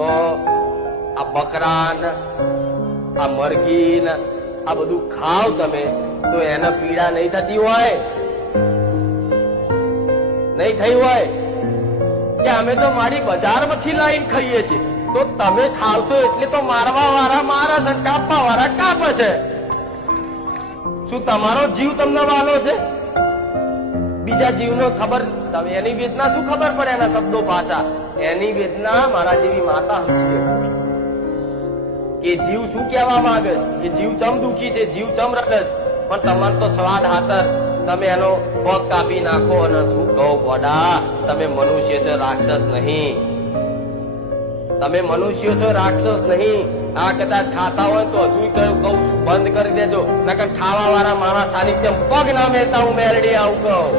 તો આ બકરા ને આ મરઘી ને આ બધું ખાવ તમે તો એને પીડા નહીં થતી હોય, નહીં થઈ હોય કે અમે તો મારી બજારમાંથી લાવીને ખાઈએ છીએ, તો તમે ખાવશો એટલે તો મારવા વાળા મારે છે, કાપવા વાળા કાપે છે. શું તમારો જીવ તમને વાલો છે? બીજા જીવનો ખબર, તમે એની વેદના શું ખબર પડે? એના શબ્દો ભાષા, એની વેદના મારા જેવી માતા સમજી કે જીવ શું કહેવા માંગે છે, કે જીવ ચમ દુખી છે, જીવ ચમ રડે છે. પણ તમારે તો સ્વાદ હાતર તમે એનો પગ કાપી નાખો. અને શું કહો ગોડા, તમે મનુષ્ય છો, રાક્ષસ નહીં. તમે મનુષ્ય છો, રાક્ષસ નહીં. આ કદાચ ખાતા હોય તો હજુ કહું છું બંધ કરી દેજો, નકર ખાવા વાળા મારા સાનિધ્ય પગ ના મેલતા હું મેલડી આવું કહું.